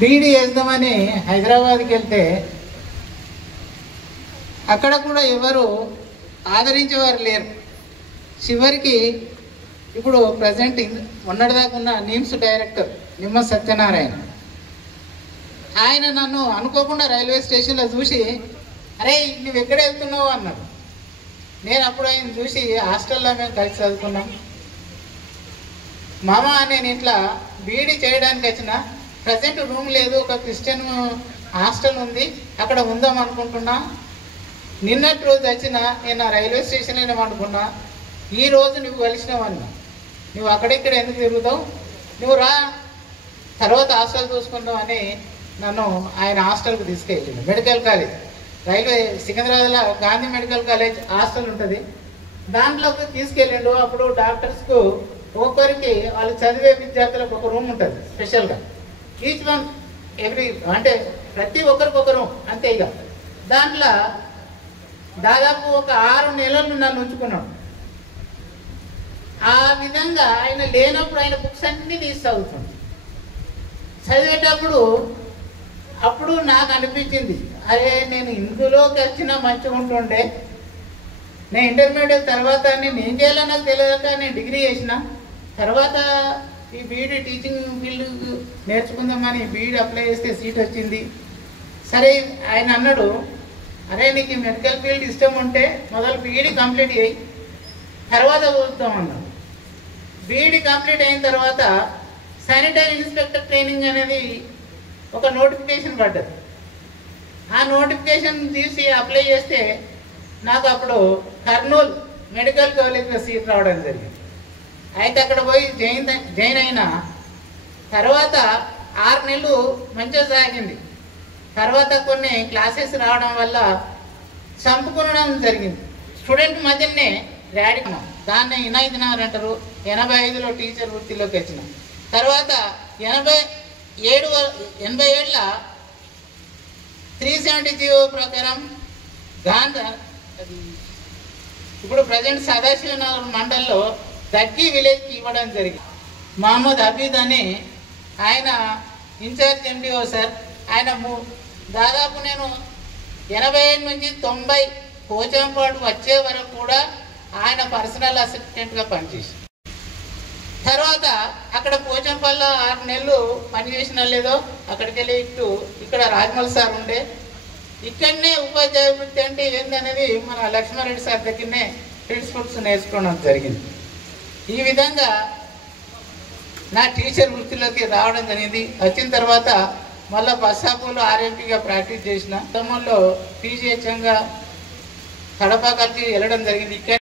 బీడీ వేద్దామని హైదరాబాద్కి వెళ్తే అక్కడ కూడా ఎవరు ఆదరించేవారు లేరు. చివరికి ఇప్పుడు ప్రజెంట్ మొన్నటిదాకా ఉన్న నిమ్స్ డైరెక్టర్ నిమ్మ సత్యనారాయణ ఆయన నన్ను అనుకోకుండా రైల్వే స్టేషన్లో చూసి, అరే నువ్వు ఎక్కడ వెళ్తున్నావు అన్నాడు. నేను అప్పుడు ఆయన చూసి, హాస్టల్లో మేము కలిసి చదువుకున్నాం మామ, నేను ఇట్లా బీడీ చేయడానికి వచ్చిన, ప్రజెంట్ రూమ్ లేదు, ఒక క్రిస్టియన్ హాస్టల్ ఉంది, అక్కడ ఉందాం అనుకుంటున్నా. నిన్నటి రోజు వచ్చిన నేను ఆ రైల్వే స్టేషన్లోనే అనుకున్నా, ఈరోజు నువ్వు కలిసినావు అన్నా. నువ్వు అక్కడిక్కడ ఎందుకు తిరుగుతావు, నువ్వు రా, తర్వాత హాస్టల్ చూసుకుందాం అని నన్ను ఆయన హాస్టల్కి తీసుకెళ్ళిండు. మెడికల్ కాలేజ్, రైల్వే సికింద్రాబాద్లో గాంధీ మెడికల్ కాలేజ్ హాస్టల్ ఉంటుంది, దాంట్లోకి తీసుకెళ్ళిండు. అప్పుడు డాక్టర్స్కు ఒక్కొక్కరికి వాళ్ళు చదివే విద్యార్థులకు ఒక రూమ్ ఉంటుంది స్పెషల్గా, ఈచ్ వన్ ఎవ్రీ, అంటే ప్రతి ఒక్కరికి ఒక రూమ్ అంతే. ఇక దాంట్లో దాదాపు ఒక 6 నెలలు నన్ను ఉంచుకున్నాడు. ఆ విధంగా ఆయన లేనప్పుడు ఆయన బుక్స్ అన్నీ తీసి చదువుతున్నాడు. చదివేటప్పుడు అప్పుడు నాకు అనిపించింది, అరే నేను ఇందులోకి వచ్చినా మంచిగా ఉంటుండే. నేను ఇంటర్మీడియట్ తర్వాత నేను ఏం చేయాలో నాకు తెలియక నేను డిగ్రీ చేసిన తర్వాత ఈ బీఈడీ టీచింగ్ ఫీల్డ్ నేర్చుకుందామని బీఈడీ అప్లై చేస్తే సీట్ వచ్చింది. సరే ఆయన అన్నాడు, అరే నీకు మెడికల్ ఫీల్డ్ ఇష్టం ఉంటే మొదలు బీఈడీ కంప్లీట్ చేయి, తర్వాత చూద్దామన్నాడు. బీఈడీ కంప్లీట్ అయిన తర్వాత శానిటరీ ఇన్స్పెక్టర్ ట్రైనింగ్ అనేది ఒక నోటిఫికేషన్ పడ్డది. ఆ నోటిఫికేషన్ తీసి అప్లై చేస్తే నాకు అప్పుడు కర్నూలు మెడికల్ కాలేజ్లో సీట్ రావడం జరిగింది. అయితే అక్కడ పోయి జాయిన్ అయిన తర్వాత 6 నెలలు మంచిగా సాగింది. తర్వాత కొన్ని క్లాసెస్ రావడం వల్ల చంపుకునడం జరిగింది. స్టూడెంట్ మధ్యనే ర్యాడికం, దాన్ని ఇనాయిదినారు అంటారు. 85లో టీచర్ వృత్తిలోకి వచ్చిన తర్వాత 87లో 370 ప్రకారం గాంధీ ఇప్పుడు ప్రజెంట్ సదాశివనగర్ మండల్లో దగ్గి విలేజ్కి ఇవ్వడం జరిగింది. మహమ్మద్ హబీద్ అని ఆయన ఇన్ఛార్జ్ ఎండిఓ సార్. ఆయన దాదాపు నేను 85 నుంచి 90 పోచంపాడు వచ్చే వరకు కూడా ఆయన పర్సనల్ అసిస్టెంట్గా పనిచేసి, తర్వాత అక్కడ పోచంపల్లిలో 6 నెలలు పనిచేసిన లేదో అక్కడికి వెళ్ళి ఇక్కడ రాజమౌళి సార్ ఉండే, ఇక్కడనే ఉపాధ్యాయ వృత్తి అంటే ఏందనేది మన లక్ష్మారెడ్డి సార్ దగ్గరనే ప్రిన్సిపల్స్ నేర్చుకోవడం జరిగింది. ఈ విధంగా నా టీచర్ వృత్తిలోకి రావడం జరిగింది. వచ్చిన తర్వాత మళ్ళీ బస్సాపూర్లో ఆర్ఎంపీగా ప్రాక్టీస్ చేసిన, తమ్ముల్లో పీజీహెచ్ఎంగా కడప కలిసి వెళ్ళడం జరిగింది. ఇక్కడ